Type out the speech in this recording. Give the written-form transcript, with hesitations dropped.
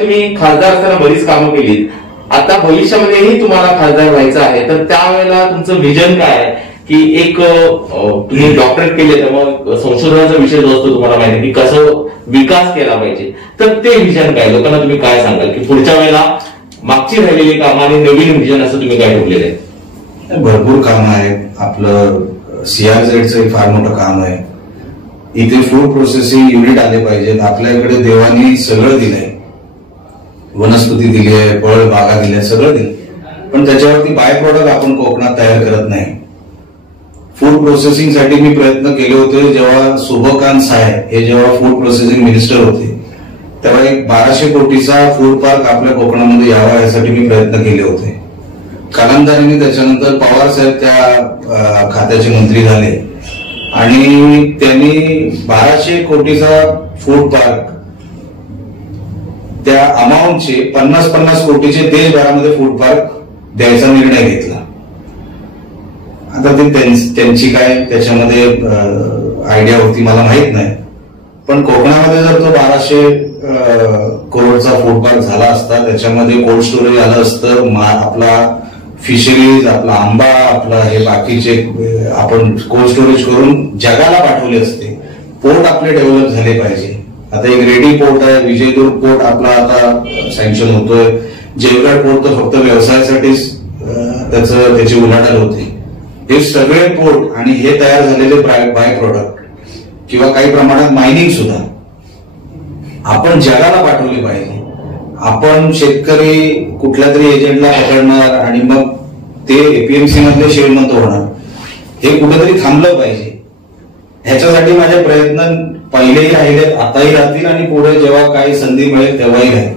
तुम्ही खासदार असताना बरीच कामं केलीत, आता भविष्यामध्येही तुम्हाला खासदार व्हायचं आहे, तर त्यावेळेला तुमचं व्हिजन काय आहे? की एक तुम्ही डॉक्टरेट केले त्यामुळे संशोधनाचा विषय जो असतो तुम्हाला माहिती की कसं विकास केला पाहिजे, तर ते व्हिजन काय लोकांना तुम्ही काय सांगाल की पुढच्या वेळेला मागची राहिलेली कामं आणि नवीन व्हिजन असं तुम्ही काय ठेवलेलं आहे? भरपूर काम आहेत. आपलं CRZचं एक फार मोठं काम आहे. इथे फूड प्रोसेसिंग युनिट आले पाहिजेत. आपल्याकडे देवानी सगळं दिलंय, वनस्पती दिली आहे, फळ बागा दिल्या, सगळं दिलं, पण त्याच्यावरती बाय प्रोडक्ट आपण कोकणात तयार करत नाही. फूड प्रोसेसिंग साठी मी प्रयत्न केले होते. जेव्हा शुभकांत साय हे जेव्हा फूड प्रोसेसिंग मिनिस्टर होते तेव्हा एक 1200 कोटीचा फूड पार्क आपल्या कोकणामध्ये यावा यासाठी मी प्रयत्न केले होते. कालांतराने त्याच्यानंतर पवार साहेब त्या खात्याचे मंत्री झाले आणि त्यांनी 1200 कोटीचा फूड पार्क त्या अमाऊंटचे 50-50 कोटीचे देशभरामध्ये फूड पार्क द्यायचा निर्णय घेतला. आता ते त्यांची काय त्याच्यामध्ये आयडिया होती मला माहित नाही, पण कोकणामध्ये जर तो 1200 करोडचा फूड पार्क झाला असता, त्याच्यामध्ये कोल्ड स्टोरेज आलं असतं, आपला फिशरीज, आपला आंबा, आपला हे बाकीचे आपण कोल्ड स्टोरेज करून जगाला पाठवले असते. पोर्ट आपले डेव्हलप झाले पाहिजे. आता एक रेडी पोर्ट आहे, विजयदुर्ग पोर्ट आपला आता सँक्शन होतोय, जेवघाट पोर्ट तर फक्त व्यवसायासाठीच त्याची उलाढाल होते. हे सगळे पोर्ट आणि हे तयार झालेले बाय प्रोडक्ट किंवा काही प्रमाणात मायनिंग सुद्धा आपण जगाला पाठवले पाहिजे. आपण शेतकरी कुठल्या तरी एजंटला पकडणार आणि मग ते APMC मधले श्रीमंत होणार, हे कुठेतरी थांबलं पाहिजे. ह्याच्यासाठी माझे प्रयत्न पहिलेही राहिले, आताही राहतील आणि पुढे जेव्हा काही संधी मिळेल तेव्हाही राहील.